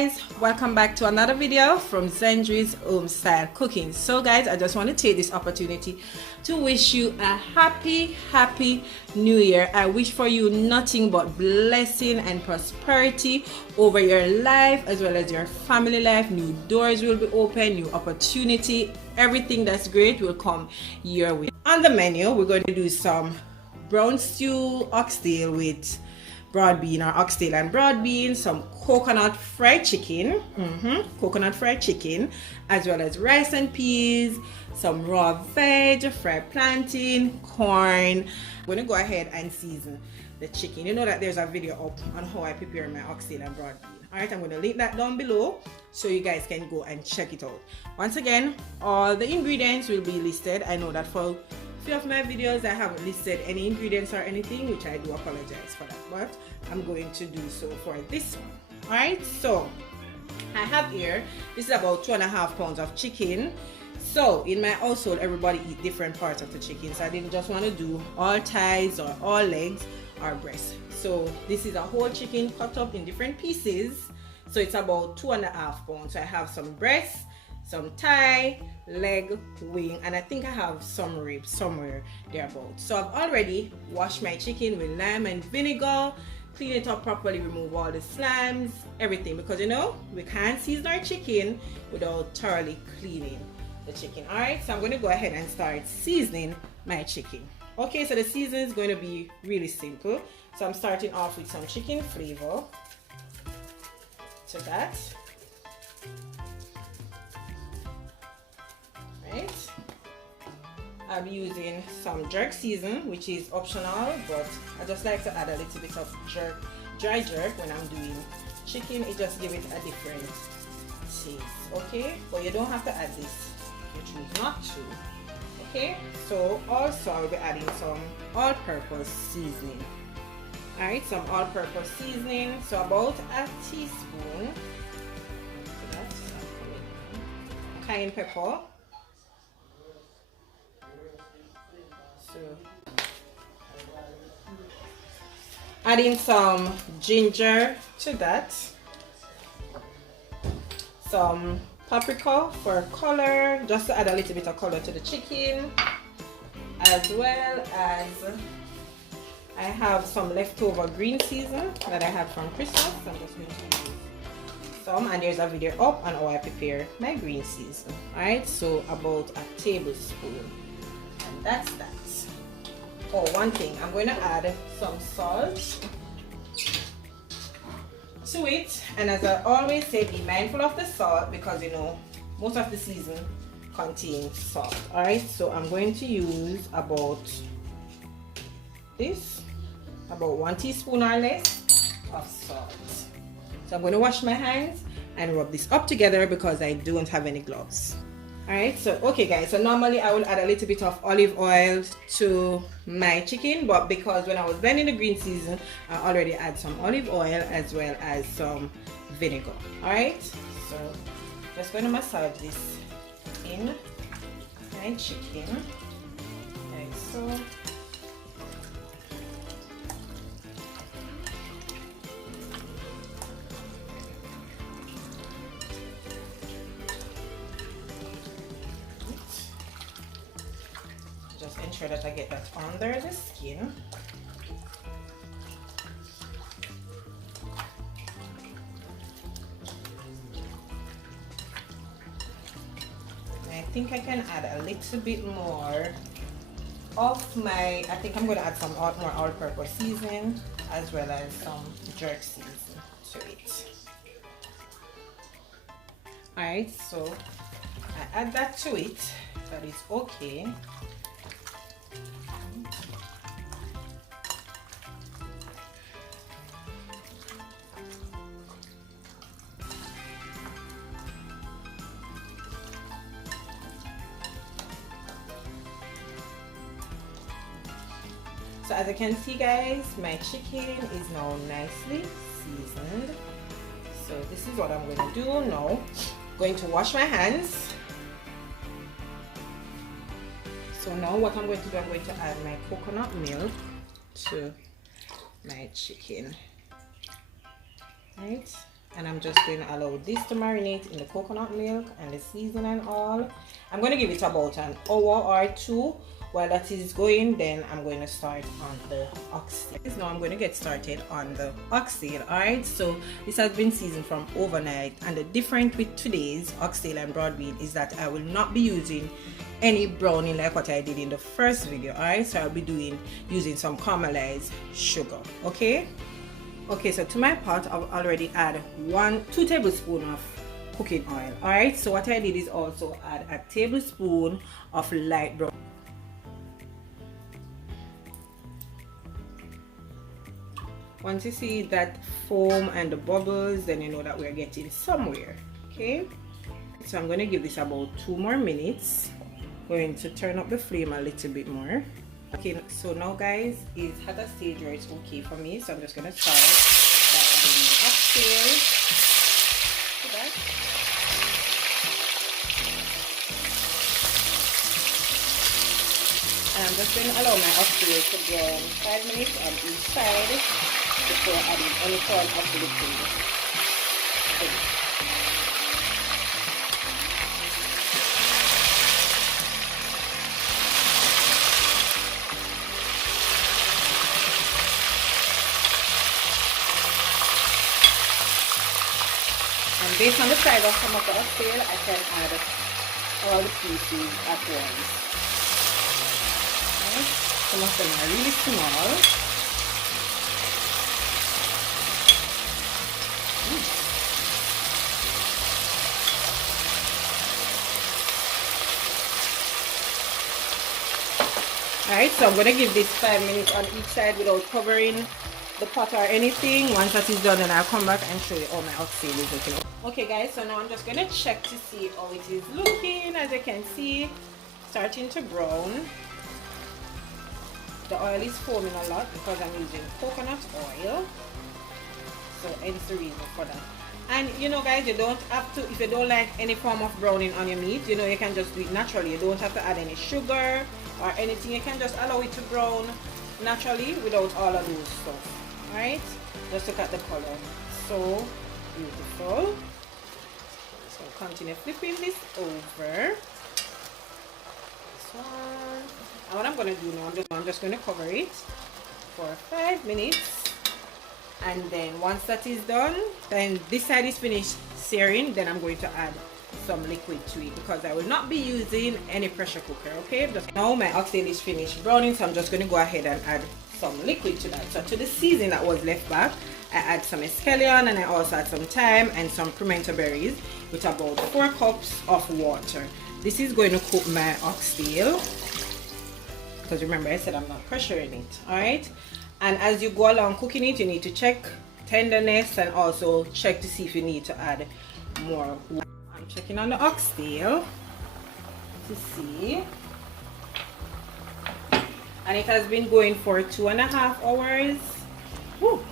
guys, welcome back to another video from Zendri's Home Style Cooking. So guys, I just want to take this opportunity to wish you a happy new year. I wish for you nothing but blessing and prosperity over your life as well as your family life. New doors will be open, new opportunity, everything that's great will come your way. On the menu, we're going to do some brown stew oxtail with broad bean or oxtail and broad bean, some coconut fried chicken, coconut fried chicken, as well as rice and peas, some raw veg, fried plantain, corn. I'm going to go ahead and season the chicken. You know that there's a video up on how I prepare my oxtail and broad bean. Alright, I'm going to link that down below so you guys can go and check it out. Once again, all the ingredients will be listed. I know that for few of my videos I haven't listed any ingredients or anything, which I do apologize for that, but I'm going to do so for this one. Alright, so I have here, this is about 2.5 pounds of chicken. So in my household everybody eat different parts of the chicken, so I didn't just want to do all thighs or all legs or breasts. So this is a whole chicken cut up in different pieces, so it's about 2.5 pounds. So I have some breasts, some thigh, leg, wing, and I think I have some ribs somewhere thereabouts. So I've already washed my chicken with lime and vinegar, clean it up properly, remove all the slimes, everything, because you know we can't season our chicken without thoroughly cleaning the chicken. Alright, so I'm going to go ahead and start seasoning my chicken. Okay, so the seasoning is going to be really simple. So I'm starting off with some chicken flavor to that. Right. I'm using some jerk season, which is optional, but I just like to add a little bit of dry jerk when I'm doing chicken. It just gives it a different taste. Okay, but you don't have to add this if you choose not to. Okay, so also I'll be adding some all-purpose seasoning. Alright, some all-purpose seasoning, so about a teaspoon. Cayenne pepper. So adding some ginger to that, some paprika for color, just to add a little bit of color to the chicken, as well as I have some leftover green season that I have from Christmas. I'm just going to use some, and there's a video up on how I prepare my green season. Alright, so about a tablespoon, and that's that. Oh, one thing, I'm going to add some salt to it, and as I always say, be mindful of the salt because you know most of the season contains salt. Alright, so I'm going to use about 1 teaspoon or less of salt. So I'm going to wash my hands and rub this up together because I don't have any gloves. Alright, so okay guys, so normally I will add a little bit of olive oil to my chicken, but because when I was blending the green season, I already add some olive oil as well as some vinegar. Alright, so just going to massage this in my chicken, like so. Just ensure that I get that under the skin. I think I can add a little bit more of my, I think I'm going to add some more all-purpose seasoning as well as some jerk seasoning to it. Alright, so I add that to it. That is okay. So as you can see guys, my chicken is now nicely seasoned. So this is what I'm going to do now. I'm going to wash my hands. So now what I'm going to do, I'm going to add my coconut milk to my chicken. Right? and I'm just going to allow this to marinate in the coconut milk and the season and all. I'm going to give it about an hour or two. While that is going, then I'm going to start on the oxtail. Now I'm going to get started on the oxtail. Alright, so this has been seasoned from overnight, and the difference with today's oxtail and broad bean is that I will not be using any browning like what I did in the first video. Alright, so I'll be using some caramelized sugar. Okay, so to my pot I've already added 2 tablespoons of cooking oil. Alright, so what I did is also add a tablespoon of light brown. Once you see that foam and the bubbles, then you know that we're getting somewhere. Okay, so I'm going to give this about 2 more minutes. Going to turn up the flame a little bit more. Okay, so now guys, it's at a stage where it's okay for me, so I'm just going to start by adding my oxtail to that. And I'm just going to allow my oxtail to brown 5 minutes on each side before adding any form of liquid. And based on the size of some of the oxtail, I can add all the pieces at once. Okay. Some of them are really small. Alright, so I'm going to give this 5 minutes on each side without covering the pot or anything. Once that is done, then I'll come back and show you how my oxtail is looking. Okay guys, so now I'm just going to check to see how it is looking. As you can see, starting to brown. The oil is foaming a lot because I'm using coconut oil. So hence the reason for that. And you know guys, you don't have to, if you don't like any form of browning on your meat, you know, you can just do it naturally. You don't have to add any sugar or anything. You can just allow it to brown naturally without all of those stuff. Alright, just look at the color, so beautiful. So continue flipping this over. This one. And what I'm going to do now, I'm just going to cover it for 5 minutes. And then once that is done, then this side is finished searing, then I'm going to add some liquid to it because I will not be using any pressure cooker. Okay, just now my oxtail is finished browning, so I'm just going to go ahead and add some liquid to that. So to the seasoning that was left back, I add some scallion, and I also add some thyme and some pimento berries with about 4 cups of water. This is going to cook my oxtail because remember I said I'm not pressuring it. Alright, and as you go along cooking it, you need to check tenderness and also check to see if you need to add more water. I'm checking on the oxtail to see, and it has been going for 2.5 hours. Woo.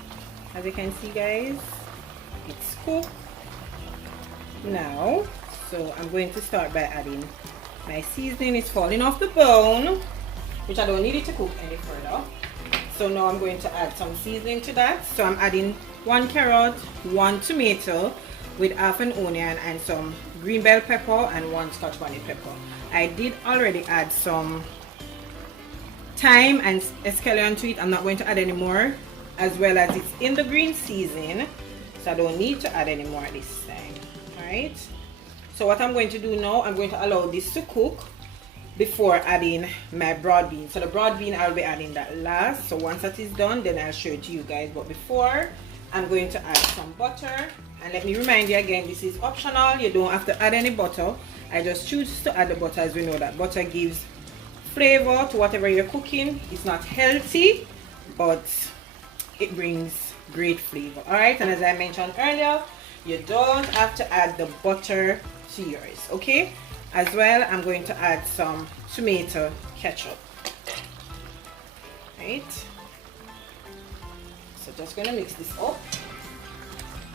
As you can see guys, it's cooked now. So I'm going to start by adding my seasoning. It's falling off the bone, which I don't need it to cook any further. So now I'm going to add some seasoning to that. So I'm adding 1 carrot, 1 tomato with half an onion and some green bell pepper and 1 scotch bonnet pepper. I did already add some thyme and scallion to it. I'm not going to add any more, as well as it's in the green season, so I don't need to add any more this time. Alright, so what I'm going to do now, I'm going to allow this to cook before adding my broad bean. So the broad bean I'll be adding that last. So once that is done, then I'll show it to you guys. But before, I'm going to add some butter. And let me remind you again, this is optional. You don't have to add any butter. I just choose to add the butter, as we know that butter gives flavor to whatever you're cooking. It's not healthy, but it brings great flavor. Alright, and as I mentioned earlier, you don't have to add the butter to yours. Okay, as well, I'm going to add some tomato ketchup. Right, so just going to mix this up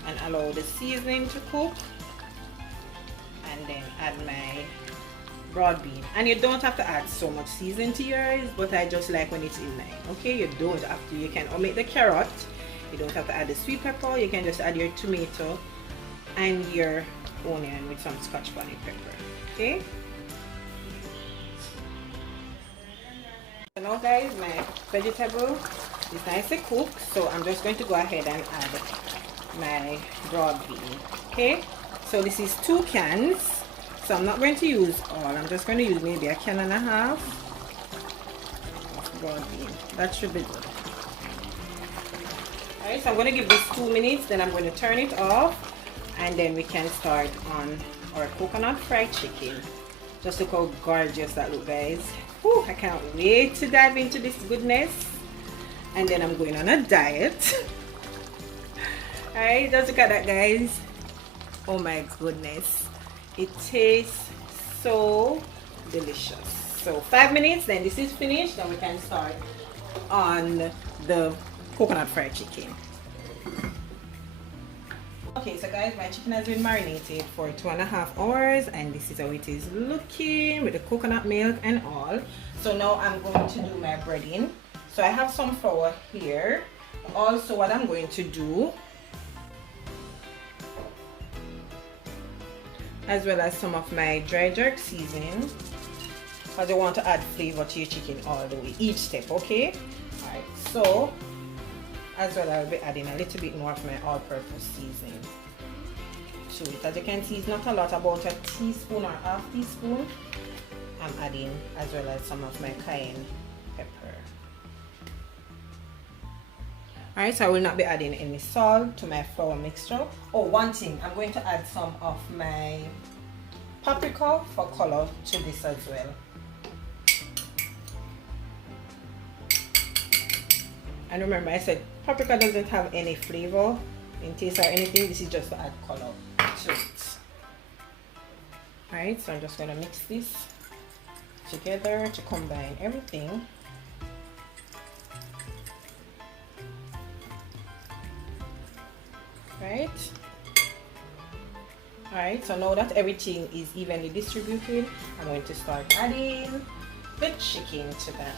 and allow the seasoning to cook, and then add my broad bean. And you don't have to add so much seasoning to yours, but I just like when it's in line. Okay, you don't have to. You can omit the carrot. You don't have to add the sweet pepper. You can just add your tomato and your onion with some scotch bonnet pepper. Okay. So now guys, my vegetable is nicely cooked, so I'm just going to go ahead and add my broad bean. Okay, so this is 2 cans, so I'm not going to use all. I'm just going to use maybe a can and a half of broad bean. That should be good. Alright, so I'm going to give this 2 minutes, then I'm going to turn it off, and then we can start on our coconut fried chicken. Just look how gorgeous that looks, guys. Whew, I can't wait to dive into this goodness. And then I'm going on a diet. Alright, just look at that, guys. Oh my goodness, it tastes so delicious. So 5 minutes, then this is finished, then we can start on the coconut fried chicken. Okay, so guys, my chicken has been marinated for 2.5 hours, and this is how it is looking with the coconut milk and all. So now I'm going to do my breading. So I have some flour here. Also, what I'm going to do, as well as some of my dry jerk seasoning, because I want to add flavor to your chicken all the way, each step. Okay. All right, so as well, I'll be adding a little bit more of my all-purpose seasoning to it. As you can see, it's not a lot, about a teaspoon or half teaspoon. I'm adding, as well as some of my cayenne pepper. Alright, so I will not be adding any salt to my flour mixture. Oh, one thing, I'm going to add some of my paprika for color to this as well. And remember, I said paprika doesn't have any flavor in taste or anything. This is just to add color to it. Alright, so I'm just going to mix this together to combine everything. Right. Alright, so now that everything is evenly distributed, I'm going to start adding the chicken to that.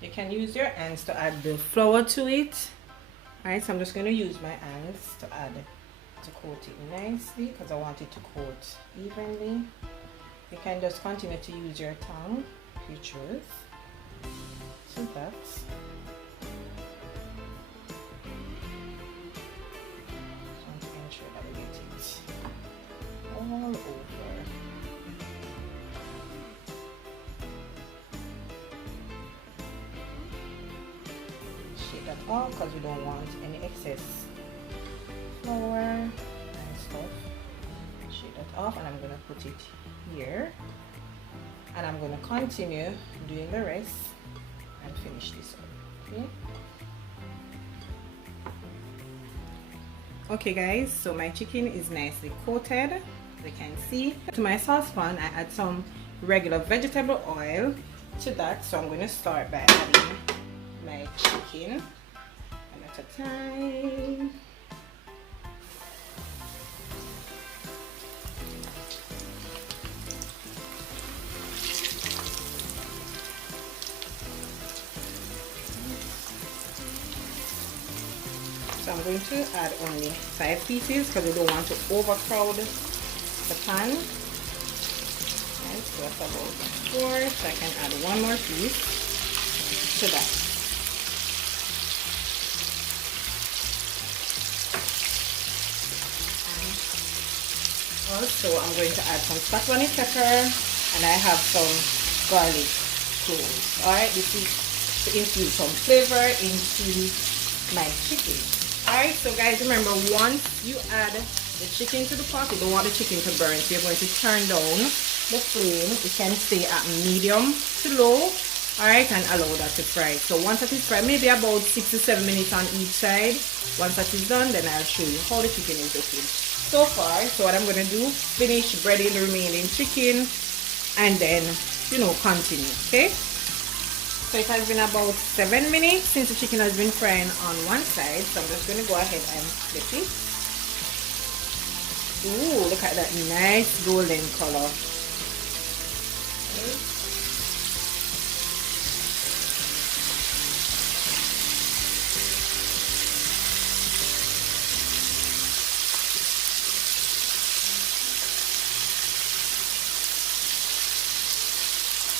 You can use your hands to add the flour to it. Alright, so I'm just going to use my hands to add, to coat it nicely, because I want it to coat evenly. You can just continue to use your tongue if you choose. So that's ensure that we get it all over. That off, because we don't want any excess flour and stuff. Shake that off, and I'm going to put it here, and I'm going to continue doing the rest and finish this up. Okay. Okay guys, so my chicken is nicely coated, as you can see. To my saucepan, I add some regular vegetable oil to that, so I'm going to start by adding my chicken one at a time. So I'm going to add only 5 pieces because we don't want to overcrowd the pan. Right, so that's about 4, so I can add 1 more piece to that. Also, I'm going to add some scotch pepper, and I have some garlic cloves. Alright, this is to infuse some flavor into my chicken. Alright, so guys, remember, once you add the chicken to the pot, you don't want the chicken to burn, so you're going to turn down the flame. It can stay at medium to low. Alright, and allow that to fry. So once that is fried, maybe about 6 to 7 minutes on each side. Once that is done, then I'll show you how the chicken is looking so far. So what I'm going to do, finish breading the remaining chicken and then, you know, continue. Okay, So it has been about 7 minutes since the chicken has been frying on one side. So I'm just going to go ahead and flip it. Ooh, look at that nice golden color. Okay.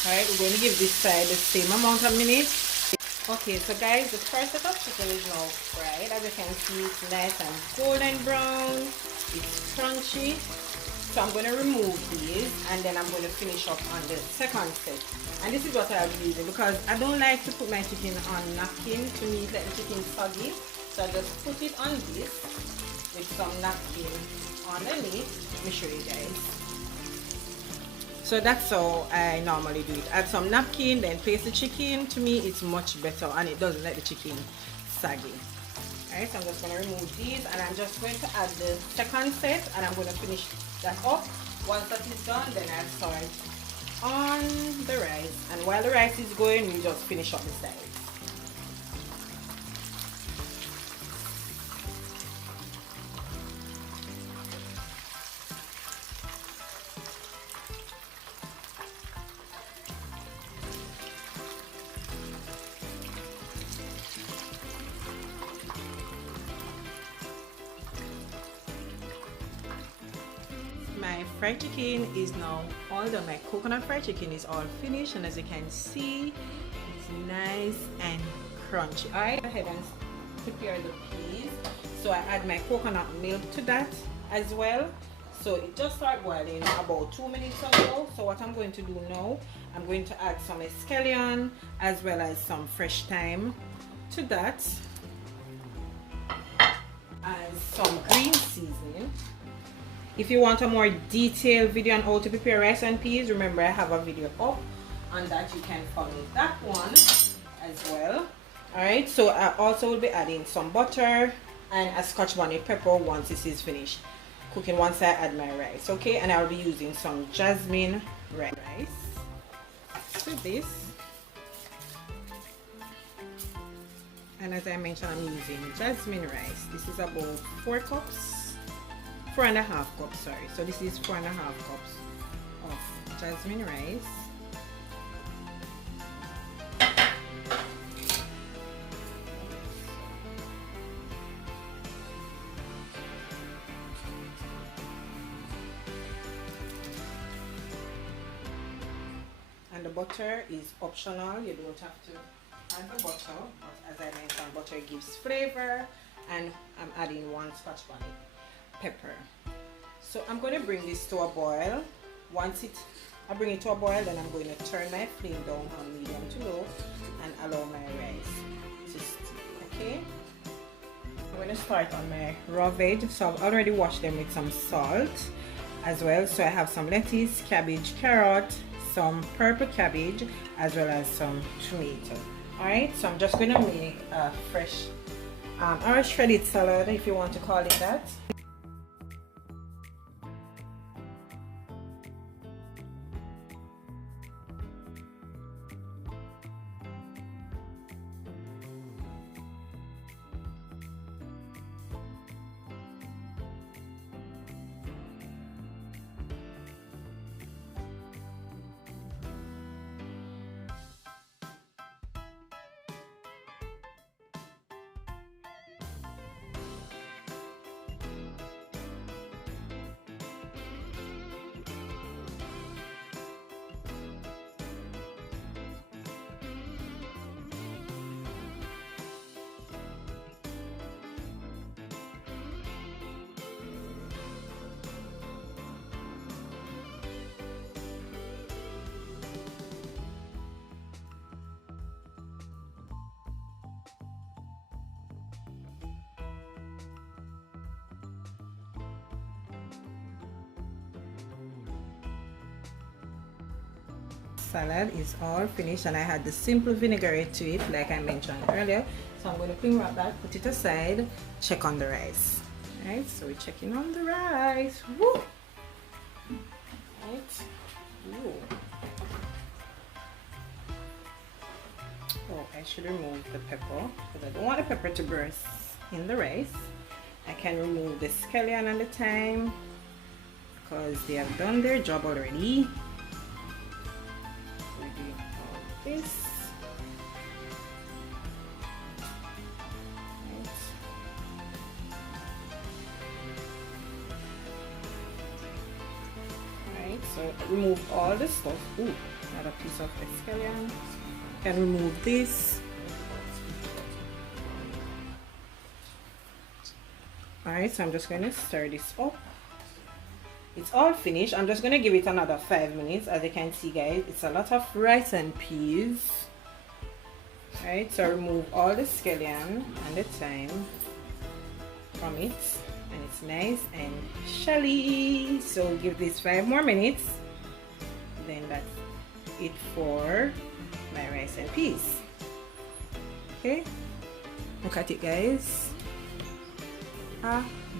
Alright, we're going to give this side the same amount of minutes. Okay, so guys, the first set of chicken is now fried. As you can see, it's nice and golden brown. It's crunchy. So I'm going to remove these and then I'm going to finish up on the second set. And this is what I'll be using because I don't like to put my chicken on napkin. To me, let the chicken soggy. So I just put it on this with some napkin underneath. Let me show you guys. So that's how I normally do it. Add some napkin, then place the chicken. To me, it's much better and it doesn't let the chicken saggy. Alright, so I'm just going to remove these and I'm just going to add the second set and I'm going to finish that up. Once that is done, then I'll start on the rice. And while the rice is going, we just finish up the sides. My fried chicken is now all done. My coconut fried chicken is all finished, and as you can see, it's nice and crunchy. Alright, go ahead and prepare the peas. So I add my coconut milk to that as well. So it just started boiling about 2 minutes ago. So what I'm going to do now, I'm going to add some scallion as well as some fresh thyme to that, and some green seasoning. If you want a more detailed video on how to prepare rice and peas, remember I have a video up on that. You can follow that one as well. Alright, so I also will be adding some butter and a Scotch bonnet pepper once this is finished cooking, once I add my rice. Okay, and I'll be using some jasmine rice to this. And as I mentioned, I'm using jasmine rice. This is about 4 cups. 4.5 cups, sorry. So this is 4.5 cups of jasmine rice. And the butter is optional. You don't have to add the butter, but as I mentioned, butter gives flavor, and I'm adding 1 Scotch bonnet pepper. So I'm going to bring this to a boil. Once I bring it to a boil, then I'm going to turn my flame down on medium to low and allow my rice to steam. Okay, I'm going to start on my raw veg. So I've already washed them with some salt as well. So I have some lettuce, cabbage, carrot, some purple cabbage, as well as some tomato. Alright, so I'm just going to make a fresh or shredded salad, if you want to call it that. Salad is all finished, and I had the simple vinaigrette to it like I mentioned earlier. So I'm going to clean up that, put it aside, check on the rice. Right, so we're checking on the rice. Woo! Right. Ooh. So I should remove the pepper because I don't want the pepper to burst in the rice. I can remove the scallion and the thyme because they have done their job already. We're doing all this. Alright, so remove all the stuff. Ooh, another piece of scallion. Can remove this. Alright, so I'm just going to stir this up. It's all finished. I'm just going to give it another 5 minutes. As you can see, guys, it's a lot of rice and peas. Alright, so remove all the scallion and the thyme from it. And it's nice and shelly. So give this 5 more minutes. Then that's it for my rice and peas. Okay, look at it, guys.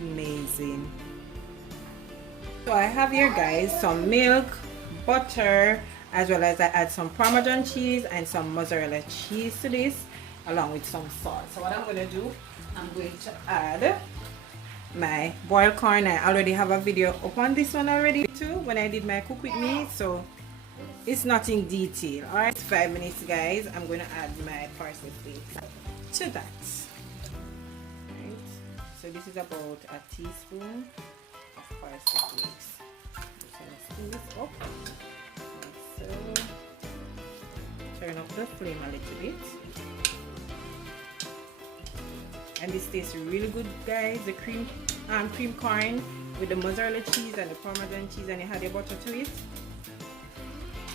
Amazing. So I have here, guys, some milk, butter, as well as I add some Parmesan cheese and some mozzarella cheese to this, along with some salt. So what I'm going to do, I'm going to add my boiled corn. I already have a video up on this one already too when I did my cook with me, so it's not in detail. Alright, 5 minutes, guys. I'm going to add my parsley flakes to that. So this is about a teaspoon of parsley flakes. Just going to spin this up. So turn up the flame a little bit. And this tastes really good, guys. The cream corn with the mozzarella cheese and the Parmesan cheese, and you add your butter to it.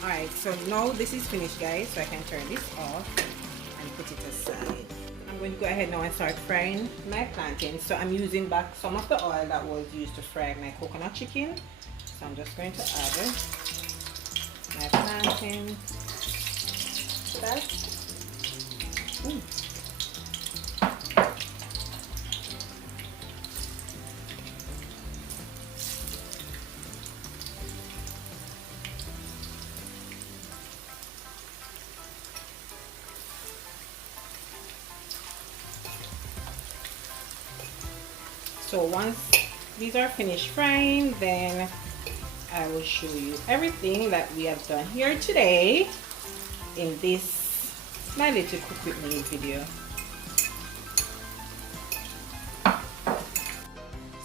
Alright, so now this is finished, guys. So I can turn this off and put it aside. I'm going to go ahead now and start frying my plantain. So I'm using back some of the oil that was used to fry my coconut chicken. So I'm just going to add my plantain to that. Ooh. So once these are finished frying, then I will show you everything that we have done here today in this my little cook with me video.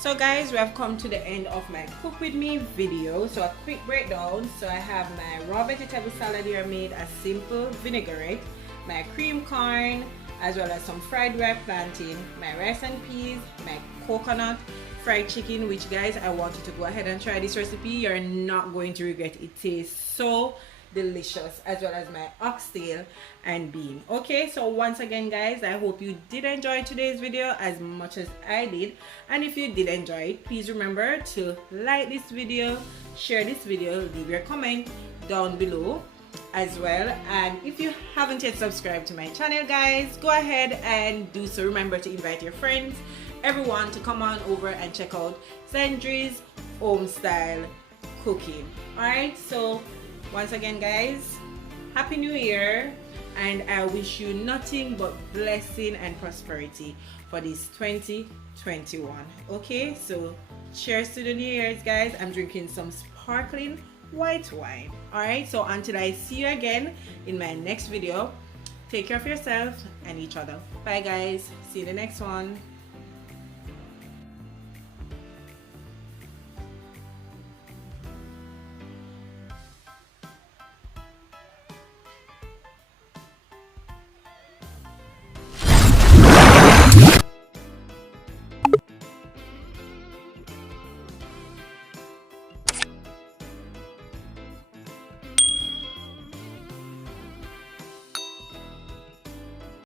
So guys, we have come to the end of my cook with me video. So a quick breakdown. So I have my raw vegetable salad here made a simple vinaigrette, my cream corn, as well as some fried red plantain, my rice and peas, my coconut fried chicken, which, guys, I want you to go ahead and try this recipe. You're not going to regret it. It tastes so delicious, as well as my oxtail and bean. Okay, so once again, guys, I hope you did enjoy today's video as much as I did, and if you did enjoy it, please remember to like this video, share this video, leave your comment down below as well. And if you haven't yet subscribed to my channel, guys, go ahead and do so. Remember to invite your friends, everyone, to come on over and check out Sandry's home style cooking. Alright, so once again, guys, happy new year, and I wish you nothing but blessing and prosperity for this 2021. Okay, so cheers to the new year's, guys. I'm drinking some sparkling white wine. Alright, so until I see you again in my next video, take care of yourself and each other. Bye, guys. See you in the next one.